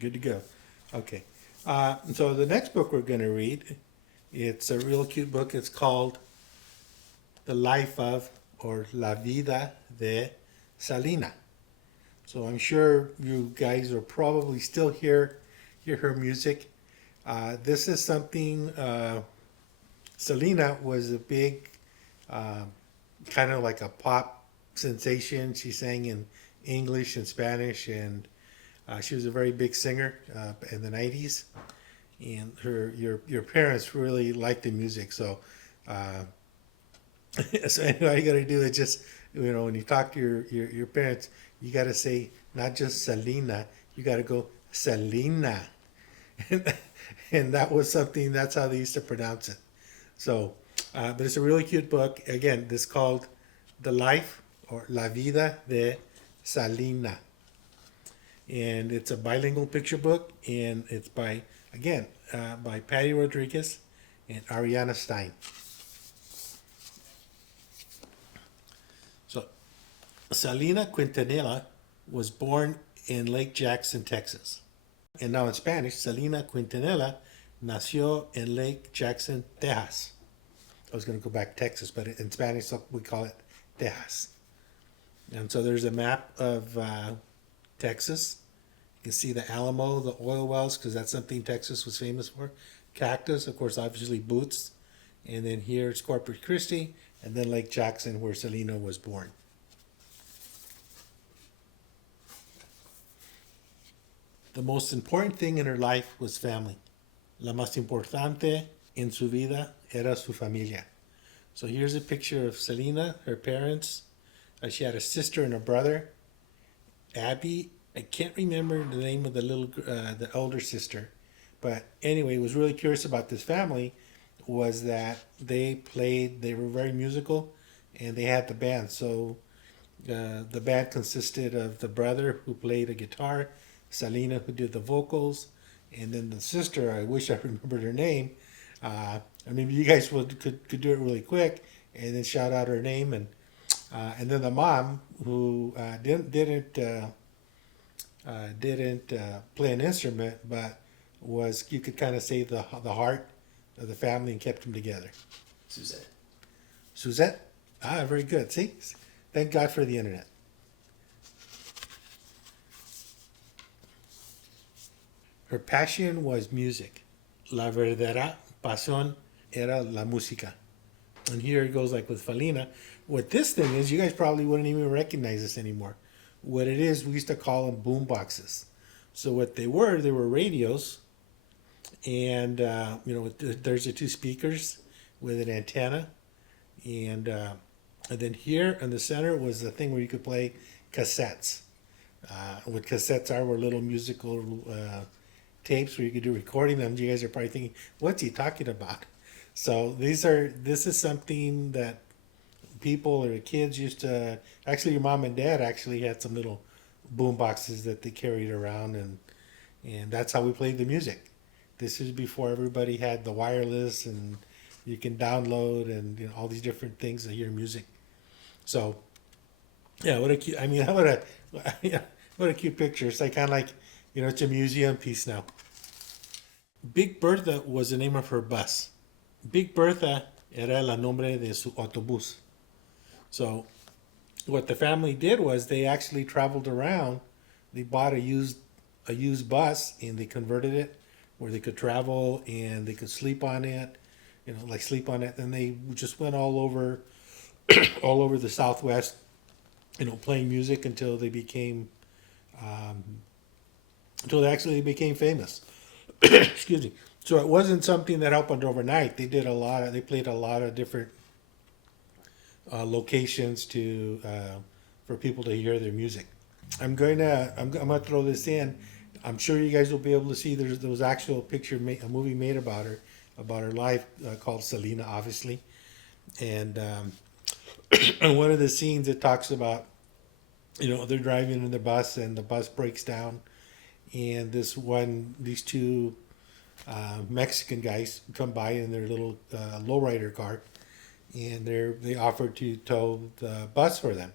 Good to go. Okay. So the next book we're going to read, it's a real cute book. It's called The Life of, or La Vida de Selena. So I'm sure you guys are probably still hear her music. This is something, Selena was a big, uh, kind of like a pop sensation. She sang in English and Spanish, and she was a very big singer in the 90s. And your parents really liked the music. So, uh, so anyway, all you got to do is just, when you talk to your parents, you got to say not just Selena, you got to go Selena. and, and that was something, that's how they used to pronounce it. So, but it's a really cute book. Again, this is called The Life, or La Vida de Selena. And it's a bilingual picture book, and it's by Patty Rodriguez and Ariana Stein. So, Selena Quintanilla was born in Lake Jackson, Texas. And now in Spanish, Selena Quintanilla nació en Lake Jackson, Texas. I was going to go back to Texas, but in Spanish we call it Texas. And so there's a map of Texas. You can see the Alamo, the oil wells, because that's something Texas was famous for. Cactus, of course, obviously boots. And then here's Corpus Christi, and then Lake Jackson, where Selena was born. The most important thing in her life was family. La más importante en su vida era su familia. So here's a picture of Selena, her parents. She had a sister and a brother. Abby, I can't remember the name of the older sister, but anyway, was really curious about this family. Was that they were very musical, and they had the band. So the band consisted of the brother who played a guitar, Selena who did the vocals, and then the sister. I wish I remembered her name. I mean, you guys could do it really quick, and then shout out her name, and then the mom who didn't play an instrument, but was, you could kind of say, the heart of the family and kept them together. Suzette. Suzette? Ah, very good. See? Thank God for the internet. Her passion was music. La verdadera pasión era la música. And here it goes like with Felina. What this thing is, you guys probably wouldn't even recognize this anymore. What it is, we used to call them boom boxes. So what they were radios, and there's the two speakers with an antenna, and then here in the center was the thing where you could play cassettes. What cassettes were little musical tapes where you could do recording them. You guys are probably thinking, "What's he talking about?" So this is something that people or kids used to. Actually, your mom and dad actually had some little boom boxes that they carried around, and that's how we played the music. This is before everybody had the wireless, and you can download and all these different things to hear music. So yeah, what a cute. I mean, what a yeah, what a cute picture. It's like kind of like it's a museum piece now. Big Bertha was the name of her bus. Big Bertha era el nombre de su autobús. So what the family did was they actually traveled around. They bought a used bus, and they converted it where they could travel and they could sleep on it, like sleep on it. And they just went all over, all over the Southwest, playing music until they became, until they actually became famous. Excuse me. So it wasn't something that happened overnight. They played a lot of different locations for people to hear their music. I'm gonna throw this in. I'm sure you guys will be able to see there was actual a movie made about her life, called Selena, obviously, and and one of the scenes it talks about, they're driving in the bus and the bus breaks down, and these two Mexican guys come by in their little lowrider car, and they offered to tow the bus for them.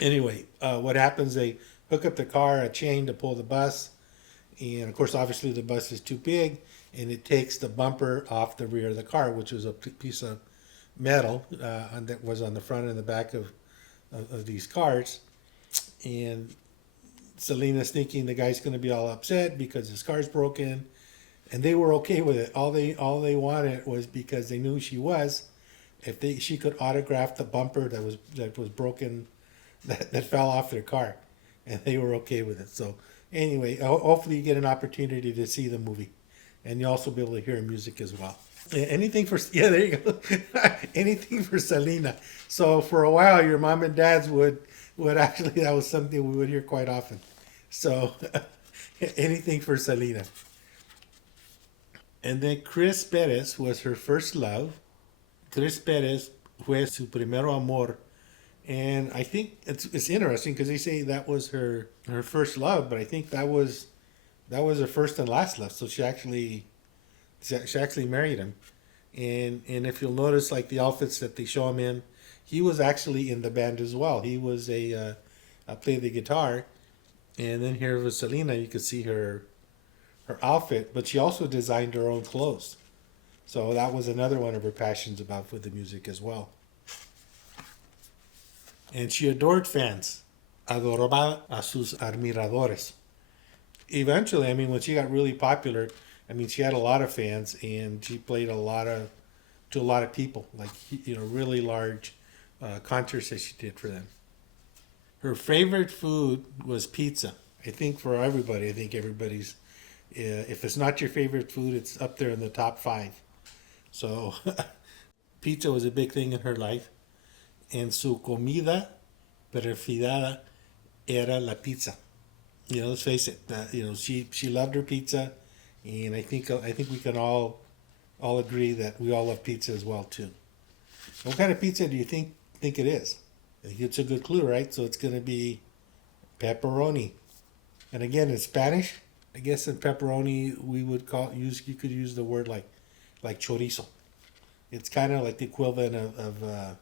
Anyway, what happens? They hook up the car, a chain to pull the bus. And of course, obviously, the bus is too big, and it takes the bumper off the rear of the car, which was a piece of metal that was on the front and the back of these cars. And Selena's thinking the guy's going to be all upset because his car's broken, and they were okay with it. All they wanted was because they knew who she was. If she could autograph the bumper that was broken, that fell off their car, and they were okay with it. So anyway, hopefully you get an opportunity to see the movie, and you'll also be able to hear music as well. Anything for yeah, there you go. Anything for Selena. So for a while, your mom and dad's would actually, that was something we would hear quite often. So anything for Selena. And then Chris Perez was her first love. Chris Perez fue su primero amor. And I think it's interesting because they say that was her first love, but I think that was her first and last love. So she actually married him. And if you'll notice, like the outfits that they show him in, he was actually in the band as well. He was played the guitar, and then here with Selena, you could see her outfit, but she also designed her own clothes. So that was another one of her passions about with the music as well. And she adored fans. Adoraba a sus admiradores. Eventually, I mean, when she got really popular, I mean, she had a lot of fans, and she played to a lot of people, like really large concerts that she did for them. Her favorite food was pizza. I think for everybody, I think everybody's. If it's not your favorite food, it's up there in the top five. So, pizza was a big thing in her life, and su comida preferida era la pizza. Let's face it. She loved her pizza, and I think we can all agree that we all love pizza as well too. What kind of pizza do you think it is? I think it's a good clue, right? So it's going to be pepperoni. And again, in Spanish, I guess in pepperoni we would you could use the word like chorizo. It's kind of like the equivalent of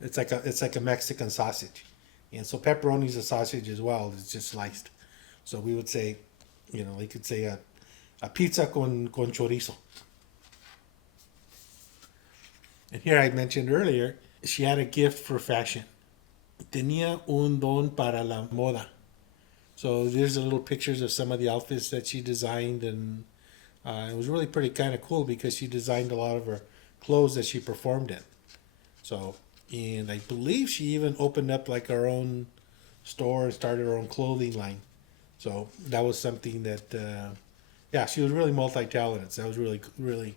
it's like a Mexican sausage, and so pepperoni is a sausage as well. It's just sliced. So we would say, you could say a pizza con chorizo. And here I mentioned earlier, she had a gift for fashion. Tenía un don para la moda. So there's a little pictures of some of the outfits that she designed, and it was really pretty kind of cool because she designed a lot of her clothes that she performed in. So, and I believe she even opened up like her own store and started her own clothing line. So that was something that, yeah, she was really multi-talented. So that was really, really,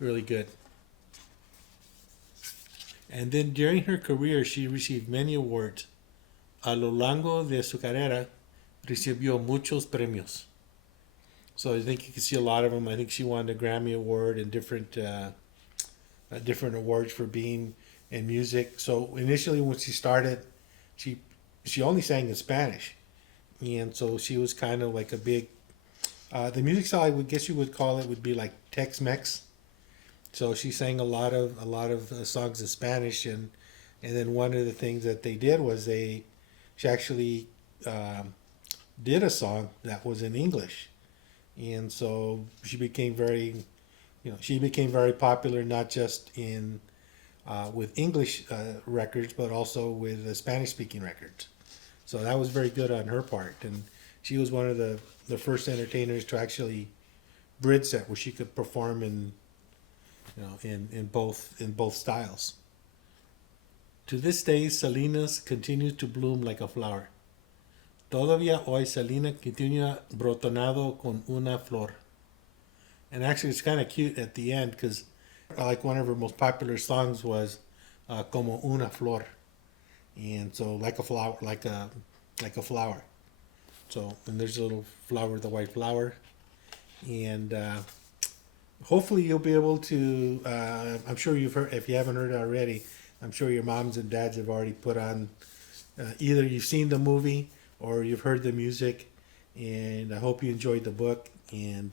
really good. And then during her career, she received many awards. A lo largo de su carrera, recibió muchos premios. So I think you can see a lot of them. I think she won a Grammy Award and different awards for being in music. So initially, when she started, she she only sang in Spanish, and so she was kind of like a big. The music style, I would guess you would call it, would be like Tex-Mex. So she sang a lot of songs in Spanish, and then one of the things that they did was she actually did a song that was in English, and so she became very popular, not just in with English records, but also with Spanish speaking records. So that was very good on her part, and she was one of the first entertainers to actually bridge that, where she could perform in both styles. To this day, Selena's continues to bloom like a flower. Todavía hoy Selena continúa brotonado con una flor. And actually, it's kind of cute at the end because, like, one of her most popular songs was "Como una flor," and so like a flower, like a flower. So, and there's a little flower, the white flower, and hopefully you'll be able to. I'm sure you've heard. If you haven't heard it already, I'm sure your moms and dads have already put on. Either you've seen the movie or you've heard the music, and I hope you enjoyed the book. And